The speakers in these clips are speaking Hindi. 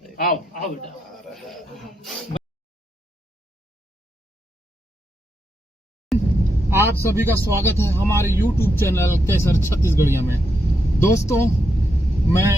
आओ आओ बेटा। आप सभी का स्वागत है हमारे YouTube चैनल कैसर छत्तीसगढ़िया में। दोस्तों, मैं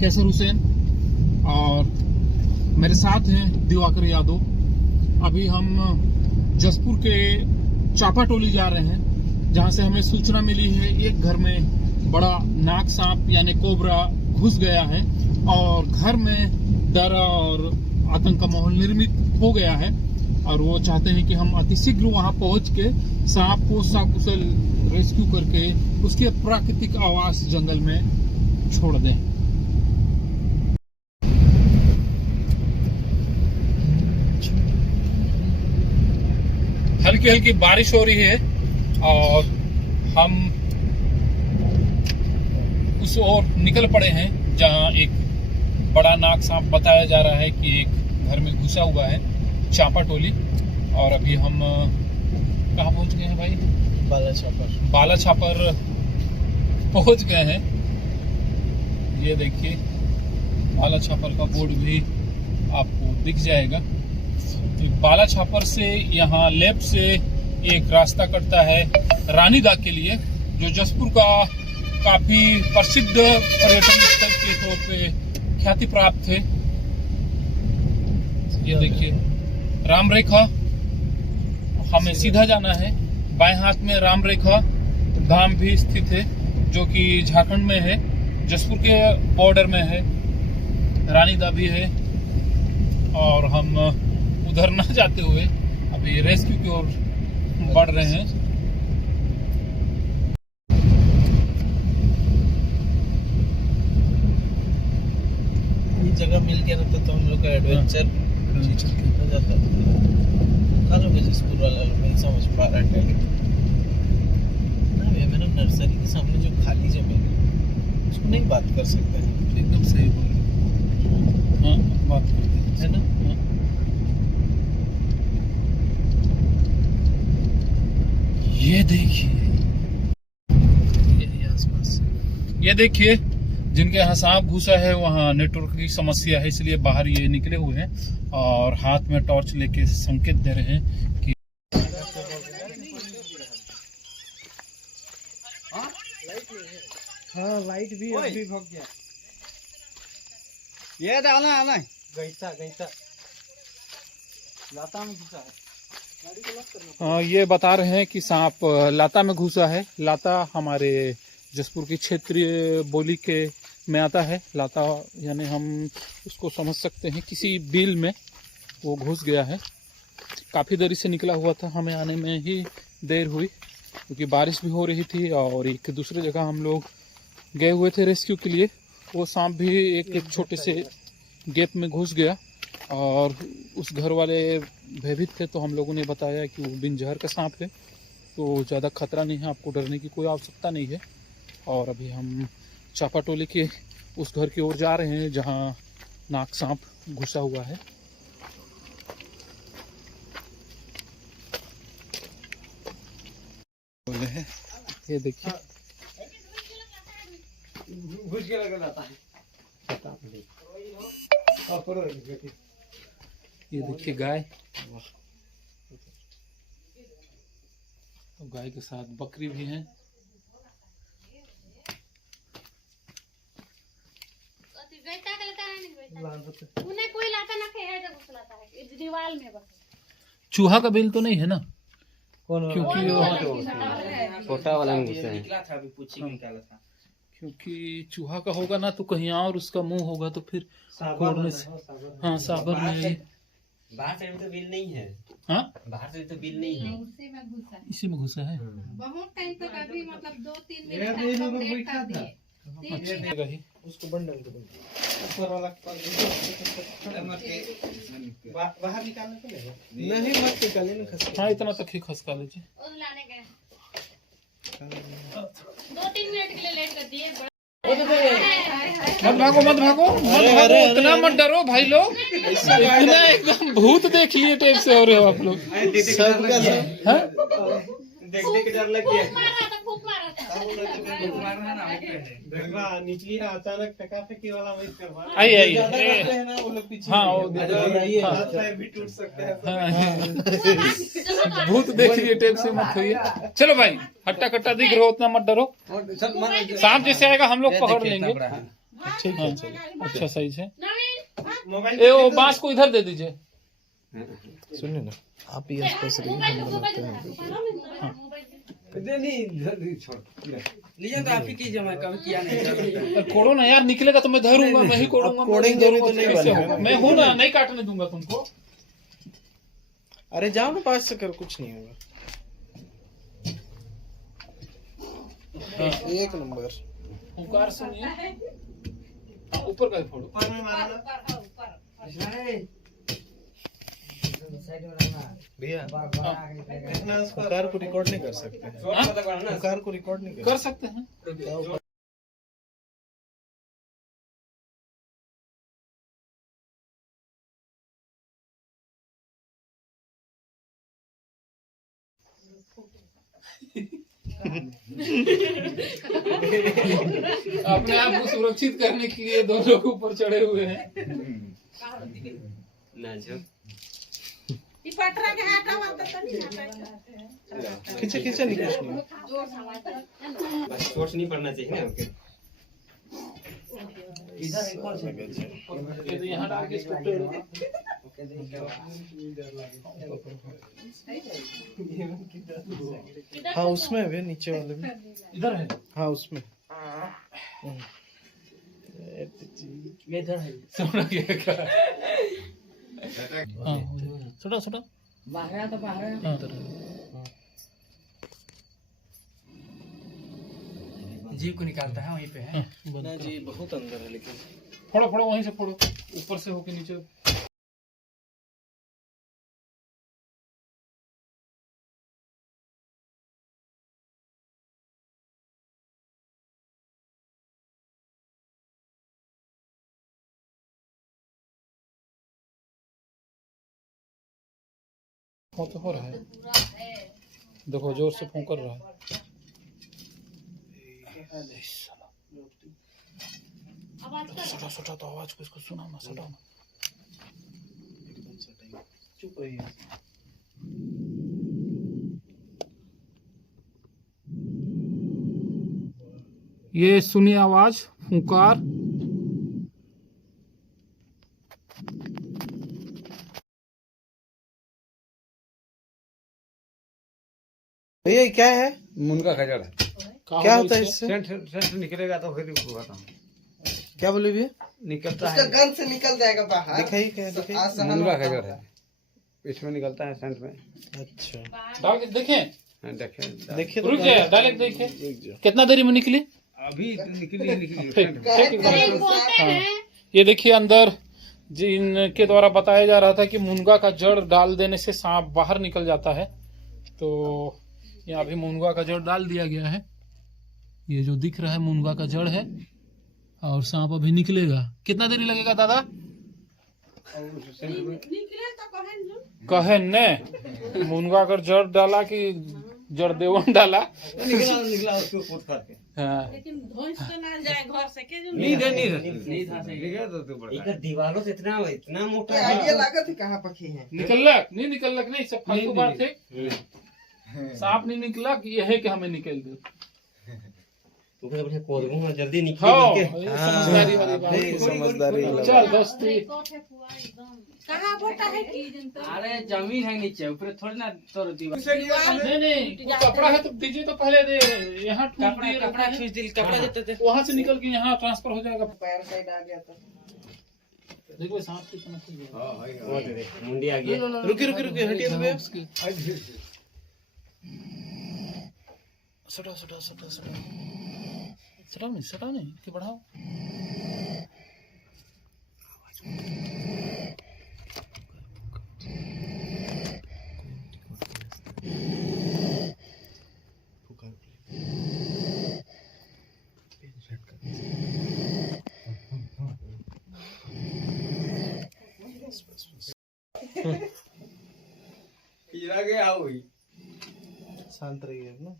कैसर हुसैन और मेरे साथ हैं दिवाकर यादव। अभी हम जसपुर के चापाटोली जा रहे हैं, जहां से हमें सूचना मिली है एक घर में बड़ा नाग सांप यानी कोबरा घुस गया है और घर में डर और आतंक का माहौल निर्मित हो गया है और वो चाहते हैं कि हम अतिशीघ्र वहां पहुंच के सांप को सकुशल रेस्क्यू करके उसके प्राकृतिक आवास जंगल में छोड़ दें। हल्की हल्की बारिश हो रही है और हम उस ओर निकल पड़े हैं जहां एक बड़ा नाग सांप बताया जा रहा है कि एक घर में घुसा हुआ है, चापाटोली। और अभी हम कहाँ पहुंच गए हैं भाई? बाला छापर पहुंच गए हैं। ये देखिए बाला छापर का बोर्ड भी आपको दिख जाएगा। तो बाला छापर से यहाँ लेफ्ट से एक रास्ता कटता है रानीदा के लिए, जो जसपुर का काफी प्रसिद्ध पर्यटन स्थल के तौर पे ख्याति प्राप्त है। ये देखिए राम रेखा, हमें सीधा जाना है। बाएं हाथ में राम रेखा धाम भी स्थित है, जो कि झारखंड में है, जसपुर के बॉर्डर में है। रानीदा भी है और हम उधर न जाते हुए अभी रेस्क्यू की ओर बढ़ रहे हैं। ये जगह मिल गया रहता तो हम लोग का एडवेंचर हो जाता। खालो जसपुर वाला लोग नहीं समझ पा रहा है ना। मेरा नर्सरी के सामने जो खाली जमीन है उसको नहीं बात कर सकते हैं। एकदम सही बोल रहे। हाँ, बात करते है ना। ये देखिए यही आसपास, ये देखिए जिनके यहाँ सांप घुसा है वहाँ नेटवर्क की समस्या है, इसलिए बाहर ये निकले हुए हैं और हाथ में टॉर्च लेके संकेत दे रहे हैं कि हाँ लाइट भी अभी भग गया। ये आना आना गईता लाता में घुसा है। ये बता रहे हैं कि सांप लाता में घुसा है। लाता हमारे जसपुर की क्षेत्रीय बोली के में आता है। लाता यानी हम उसको समझ सकते हैं किसी बिल में वो घुस गया है। काफ़ी देरी से निकला हुआ था, हमें आने में ही देर हुई क्योंकि बारिश भी हो रही थी और एक दूसरी जगह हम लोग गए हुए थे रेस्क्यू के लिए। वो सांप भी एक छोटे से गैप में घुस गया और उस घर वाले भयभीत थे, तो हम लोगों ने बताया कि वो बिन जहर का सांप है, तो ज़्यादा खतरा नहीं है, आपको डरने की कोई आवश्यकता नहीं है। और अभी हम चापाटोली के उस घर की ओर जा रहे हैं जहां नाग सांप घुसा हुआ है। ये देखिए ये देखिए गाय, तो गाय के साथ बकरी भी है। चूहा का बिल तो नहीं है ना? क्योंकि छोटा वाला निकला था, अभी पूछी निकाला था। क्योंकि चूहा का होगा ना तो कहीं और उसका मुंह होगा, तो फिर खोलने से हाँ साबर में बाहर से तो बिल नहीं है। हाँ बाहर से तो बिल नहीं है, इसी में घुसा है। बहुत टाइम तक अभी मतलब 2-3 मिनट उसको बंडल ऊपर वाला बाहर निकालने को नहीं मत निकाले ना खसका। हाँ इतना तक ही खसका लीजिए। 2-3 मिनट के लिए लेट कर दिए। मत भागो इतना मत डरो भाई लोग। इतना एकदम भूत देख लिए टाइप से हो रहे हो आप लोग। देखते के डर लग गया। निकली है अचानक टकाफेकी वाला वही करवा आइए ना वो लोग पीछे हाँ वो हाथ पैर भी टूट सकते हैं भूत देख लिए टेप से मत होइए। चलो भाई हट्टा कट्टा दिख रहा हो उतना मत डरो, सांप जैसे आएगा हम लोग पकड़ लेंगे। ठीक है अच्छा सही है। मोबाइल ए वो बांस को इधर दे दीजिए। सुनिए ना, आप ही आसपास रहिए, हम बनाते हैं। तो आप ही कीजिए, मैं कभी किया नहीं। कोड़ो ना यार, निकलेगा तो मैं धरूंगा, मैं ही कोड़ूंगा। कोड़ेंगे नहीं तो नहीं कैसे बनेगा। होगा? मैं हूं ना, नहीं काटने दूंगा तुमको। अरे जाओ ना पास से कर, कुछ नहीं होगा। एक नंबर। हुंकार सुनिए, ऊपर का फोड़ो। ऊपर में मारना भैया इतना उसको कार को रिकॉर्ड नहीं कर सकते, कार को रिकॉर्ड नहीं कर सकते हैं। अपने आप को सुरक्षित करने के लिए दो लोग ऊपर चढ़े हुए हैं। खींचे खींचे नहीं, कुछ नहीं। चोट नहीं पड़ना चाहिए ना आपके। ये तो यहाँ डाल के इसको तोड़ दो। हाँ उसमें भी, नीचे वाले में। इधर है। हाँ उसमें। इधर है। सोना क्या हाँ छोटा छोटा बाहर तो बाहर जीव को निकालता है, वहीं पे है ना जी, बहुत अंदर है लेकिन। फोड़ो फोड़ो, वहीं से फोड़ो, ऊपर से होके नीचे। वो तो हो रहा है, देखो जोर से फूंक कर रहा है। सटा सटा तो आवाज को इसको सुना ना, सटा ना। चुप रहिए। ये सुनिए आवाज, फुंकार। भैया ये क्या है? मुनगा खजड़ है। क्या होता है इससे? सेंट निकलेगा तो फिर बताऊं। क्या बोले भैया? निकलता उसका है, गन से निकल जाएगा बाहर। दिखाइए क्या है, दिखाइए। मुनगा खजड़ है, इसमें निकलता है सेंट में। अच्छा डाल के देखें, हाँ, देखें देखिए तो रुक जाए, डायरेक्ट देखे रुक जाओ। कितना देरी में निकली। अभी निकली ठीक, हाँ। ये देखिए अंदर जिनके द्वारा बताया जा रहा था कि मुनगा का जड़ डाल देने से सांप बाहर निकल जाता है, तो यहाँ भी मुनगा का जड़ डाल दिया गया है। ये जो दिख रहा है मुनगा का जड़ है, और सांप अभी निकलेगा। कितना देरी लगेगा दादा? कहे ने मुनगा का जड़ डाला कि जड़ देवन डाला। निकला उसको पोत करके। हाँ। लेकिन धोइस तो ना जाए घर से के जो नहीं नहीं इधर दीवारों से इतना मोटा आइडिया लागत है कहाँ पकी है। निकलक नहीं, सब फालतू बात है। सांप नहीं निकला कि ये है कि हमें निकल दे। तो बढ़िया खोद दूंगा जल्दी हाँ, निकल ये समझदारी वाली बात नहीं, है। समझदारी वाला चल दोस्ती। कहाँ बोटा है कि जनता अरे जमीन है नीचे, ऊपर थोड़ी ना तोड़ दीवार। नहीं कुछ कपड़ा है तो दीजिए तो पहले दे। यहाँ कपड़ा खींच दिल, कपड़ा देते थे। वहाँ से निकल के यहाँ ट्रांसफर हो जाएगा। पैर साइड आ गया था। देखो सांप कितना खुल गया। मुंडी आ गया। रुकिए हटिए तो भैया। उसके सटा नहीं कि बढ़ाओ। हीरा गया हुई। शांत रहिए ना।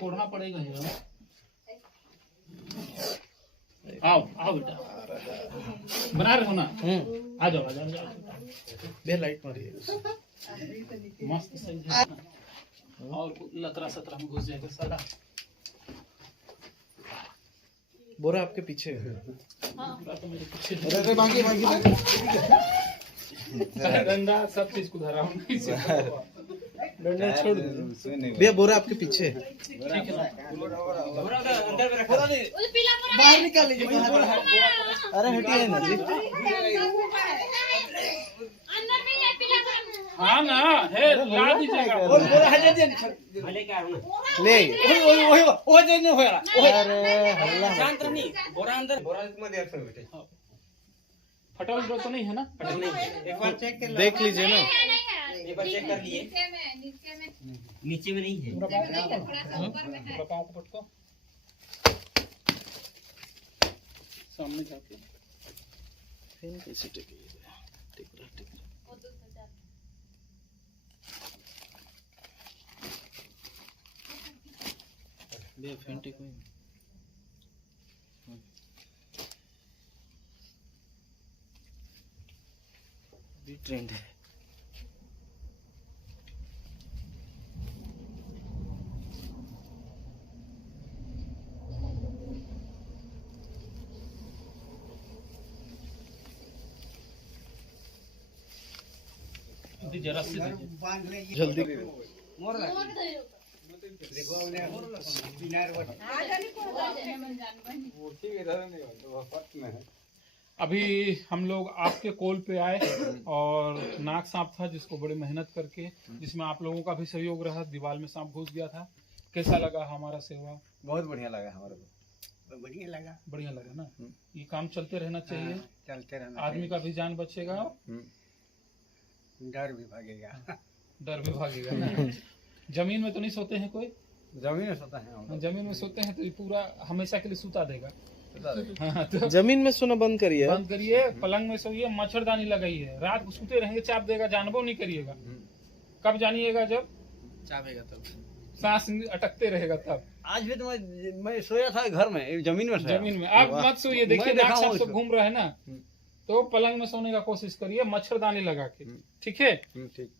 कोढ़ना पड़ेगा ही ना। आओ आओ बेटा, बना रहे हो ना? आ जाओ आ जाओ आ जाओ। बे लाइट मारिए मस्त सही है। और लतरा सतरा में घुस जाएगा सारा। बोरा आपके पीछे है। पूरा तो मेरे पीछे डंडा सब चीज को धरा हूँ। डंडा छोड़ दो भैया, बोरा आपके पीछे है। ठीक है अंदर में रखा बाहर निकाल लीजिए, बाहर। अरे हटिए ना जी। अंदर में है पीला बोरा। हाँ ना है, ला दीजिएगा। भले क्या हो ना ले अरे हल्ला शांत रहनी बोरा अंदर बोरा में देर से बेटे फटा हुआ तो नहीं है ना? एक बार चेक कर देख लीजिए ना। एक बार चेक कर लिए नीचे में नहीं है थोड़ा सा ऊपर में है। पूरा पाँव को पटको सामने जाके। फैन कैसे टेकेगा? टिक रहा टिक रहा। भैया फैन टेको भी ट्रेंड है। जरा से दीजिए। जल्दी अभी हम लोग आपके कॉल पे आए और नाग सांप था जिसको बड़ी मेहनत करके, जिसमें आप लोगों का भी सहयोग रहा, दीवार में सांप घुस गया था। कैसा लगा हमारा सेवा? बहुत बढ़िया लगा हमारे को, बढ़िया लगा। बढ़िया लगा ना? ये काम चलते रहना चाहिए, चलते रहना आदमी का भी जान बचेगा, डर भी भागेगा। डर भी भागेगा ना। जमीन में तो नहीं सोते हैं कोई? जमीन में सोता है हम। जमीन में सोते हैं तो ये पूरा हमेशा के लिए सुता देगा। हाँ, तो जमीन में सोना बंद करिए। बंद करिए, पलंग में सोइए, मच्छरदानी लगाइए, रात को सोते रहेंगे चाप देगा, जानबो नहीं करिएगा। कब जानिएगा? जब चापेगा तब। सांस अटकते रहेगा तब। आज भी तो मैं सोया था घर में, जमीन में सोया। जमीन में आप मत सोइए। देखिए मैं देखा नाग सांप हूँ सब इसको। घूम रहे हैं ना, तो पलंग में सोने का कोशिश करिए, मच्छरदानी लगा के। ठीक है? ठीक।